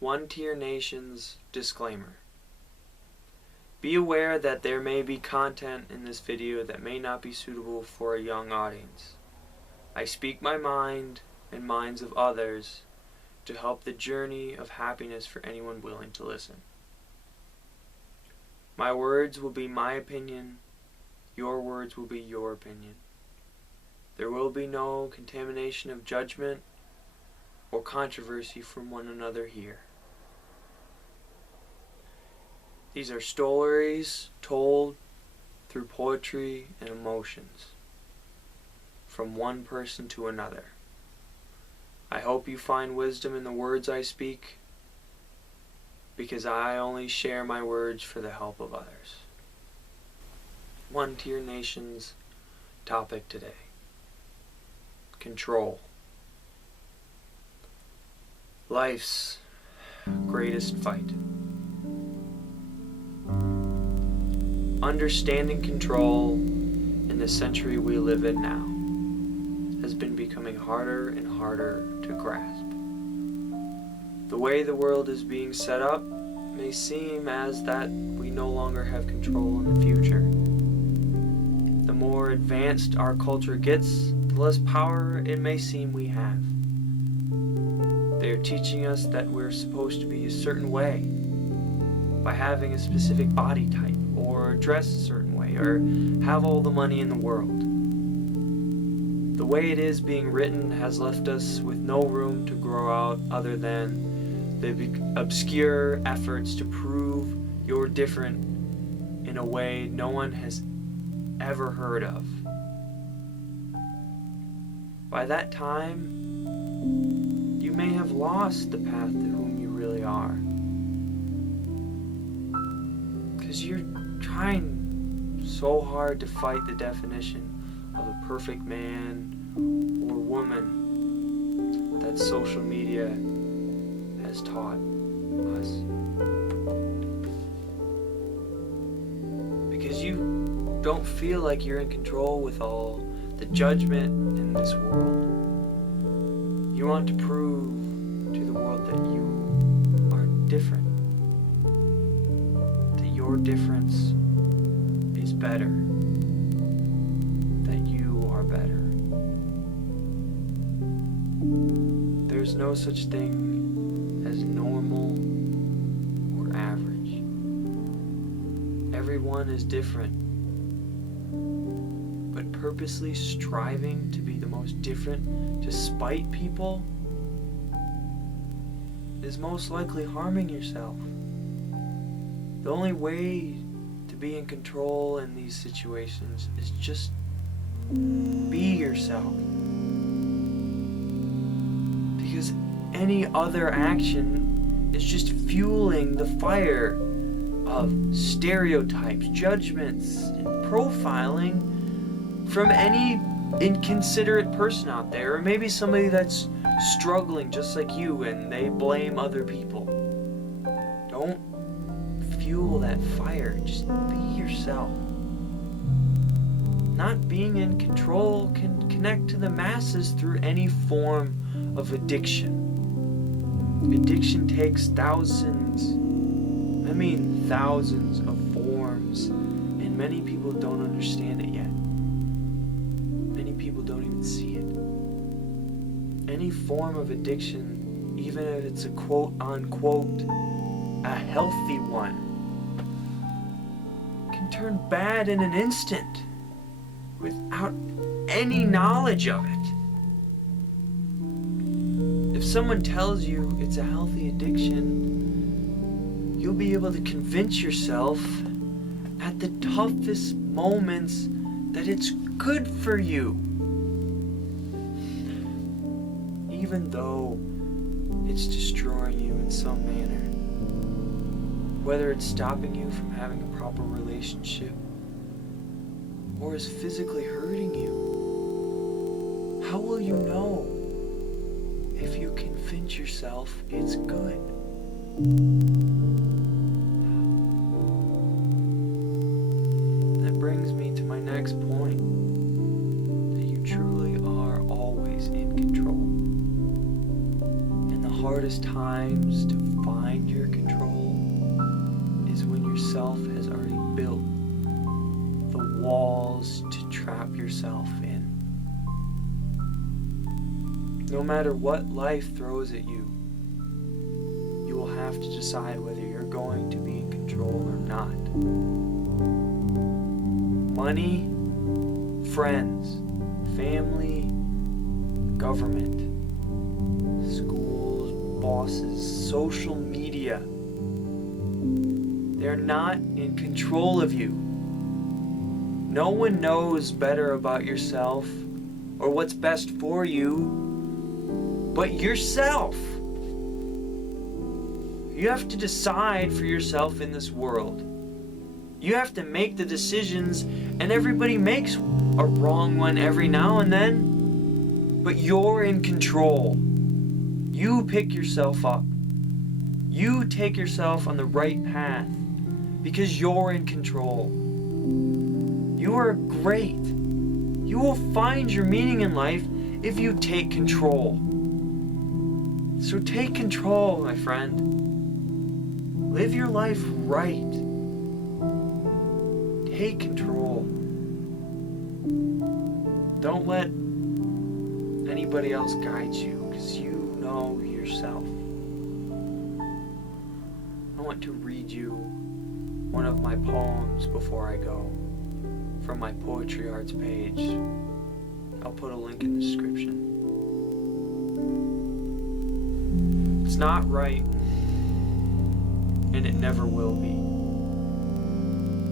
One Tier Nation's disclaimer. Be aware that there may be content in this video that may not be suitable for a young audience. I speak my mind and minds of others to help the journey of happiness for anyone willing to listen. My words will be my opinion, your words will be your opinion. There will be no contamination of judgment or controversy from one another here. These are stories told through poetry and emotions, from one person to another. I hope you find wisdom in the words I speak, because I only share my words for the help of others. One Tier Nation's topic today: control. Life's greatest fight. Understanding control in the century we live in now has been becoming harder and harder to grasp. The way the world is being set up may seem as that we no longer have control in the future. The more advanced our culture gets, the less power it may seem we have. They are teaching us that we're supposed to be a certain way by having a specific body type, or dress a certain way, or have all the money in the world. The way it is being written has left us with no room to grow out other than the obscure efforts to prove you're different in a way no one has ever heard of. By that time, you may have lost the path to whom you really are. Because you're trying so hard to fight the definition of a perfect man or woman that social media has taught us. Because you don't feel like you're in control with all the judgment in this world. You want to prove to the world that you are different. That your difference is better. That you are better. There's no such thing as normal or average. Everyone is different. But purposely striving to be the most different to spite people is most likely harming yourself. The only way to be in control in these situations is just be yourself. Because any other action is just fueling the fire of stereotypes, judgments, and profiling from any inconsiderate person out there, or maybe somebody that's struggling just like you and they blame other people. Don't fuel that fire, just be yourself. Not being in control can connect to the masses through any form of addiction. Addiction takes thousands of forms, and many people don't understand it yet. Many people don't even see it. Any form of addiction, even if it's a quote-unquote a healthy one, can turn bad in an instant without any knowledge of it. If someone tells you it's a healthy addiction, you'll be able to convince yourself at the toughest moments that it's good for you, even though it's destroying you in some manner. Whether it's stopping you from having a proper relationship or is physically hurting you, how will you know if you convince yourself it's good? That brings me to my next point, that you truly are always in control. And the hardest times to find your control is when yourself has already built the walls to trap yourself in. No matter what life throws at you, you will have to decide whether you're going to be in control or not. Money, friends, family, government, schools, bosses, social media, they're not in control of you. No one knows better about yourself or what's best for you but yourself. You have to decide for yourself in this world. You have to make the decisions, and everybody makes a wrong one every now and then, but you're in control. You pick yourself up. You take yourself on the right path because you're in control. You are great. You will find your meaning in life if you take control. So take control, my friend. Live your life right. Take control. Don't let anybody else guide you, because you know yourself. I want to read you one of my poems before I go, from my Poetry Arts page. I'll put a link in the description. It's not right, and it never will be.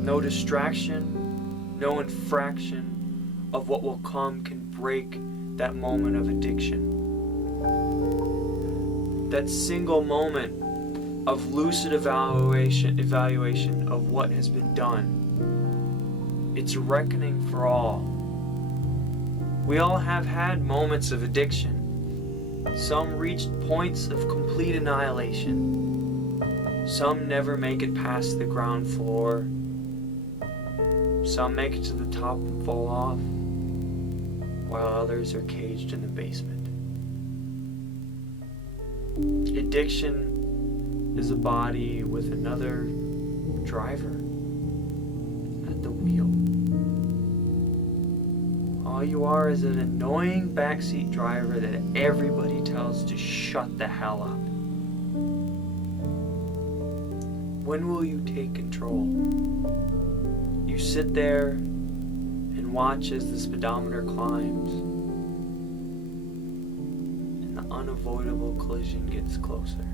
No distraction, no infraction of what will come can break that moment of addiction. That single moment of lucid evaluation of what has been done. It's a reckoning for all. We all have had moments of addiction. Some reached points of complete annihilation. Some never make it past the ground floor. Some make it to the top and fall off, while others are caged in the basement. Addiction is a body with another driver at the wheel. All you are is an annoying backseat driver that everybody tells to shut the hell up. When will you take control? You sit there and watch as the speedometer climbs and the unavoidable collision gets closer.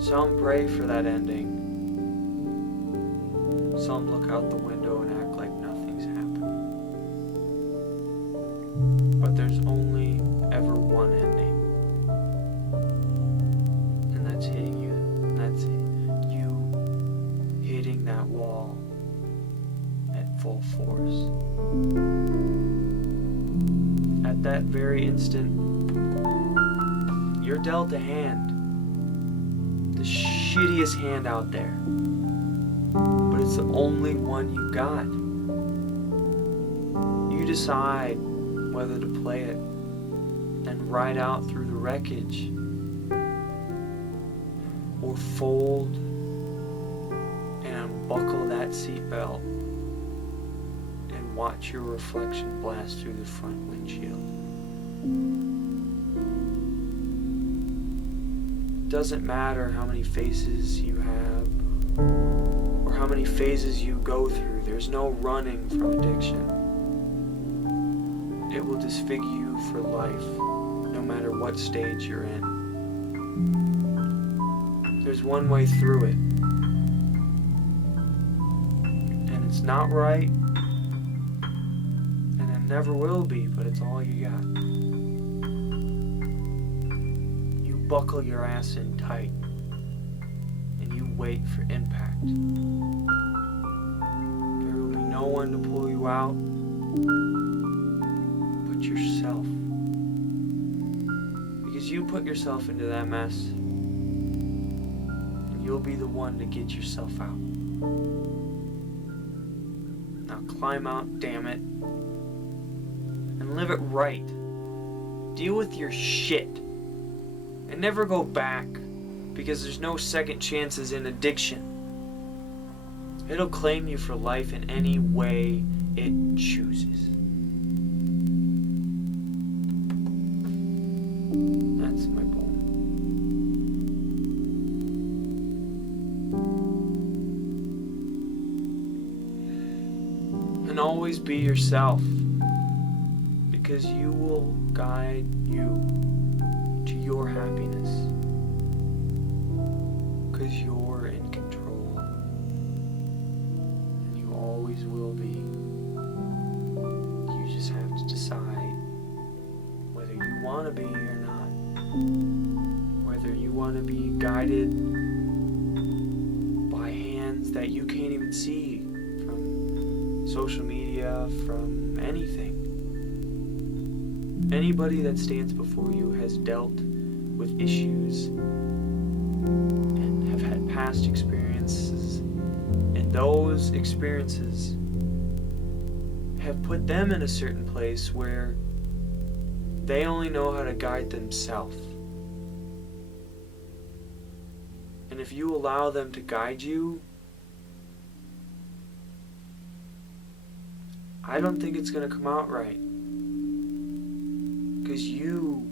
Some pray for that ending. Some look out the window and act like nothing's happened. But there's only ever one ending. And that's hitting you. And that's you hitting that wall at full force. At that very instant, you're dealt a hand. The shittiest hand out there. But it's the only one you got. You decide whether to play it and ride out through the wreckage, or fold and unbuckle that seatbelt and watch your reflection blast through the front windshield. It doesn't matter how many faces you have or how many phases you go through. There's no running from addiction. It will disfigure you for life, no matter what stage you're in. There's one way through it. And it's not right, and it never will be, but it's all you got. You buckle your ass in tight, and you wait for impact. There will be no one to pull you out but yourself. Because you put yourself into that mess, and you'll be the one to get yourself out. Now climb out, damn it, and live it right. Deal with your shit. and never go back, because there's no second chances in addiction. It'll claim you for life in any way it chooses. That's my poem. And always be yourself, because you will guide you to your happiness, because you're in control, and you always will be. You just have to decide whether you want to be or not, whether you want to be guided by hands that you can't even see, from social media, from anything. Anybody that stands before you has dealt with issues and have had past experiences, and those experiences have put them in a certain place where they only know how to guide themselves. And if you allow them to guide you, I don't think it's going to come out right. Because you,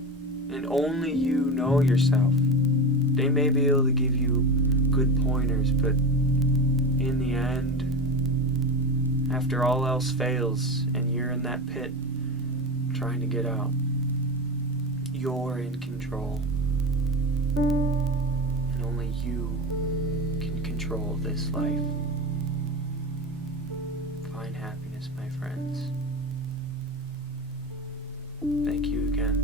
and only you, know yourself. They may be able to give you good pointers, but in the end, after all else fails and you're in that pit trying to get out, you're in control. And only you can control this life. Find happiness, my friends. Thank you again.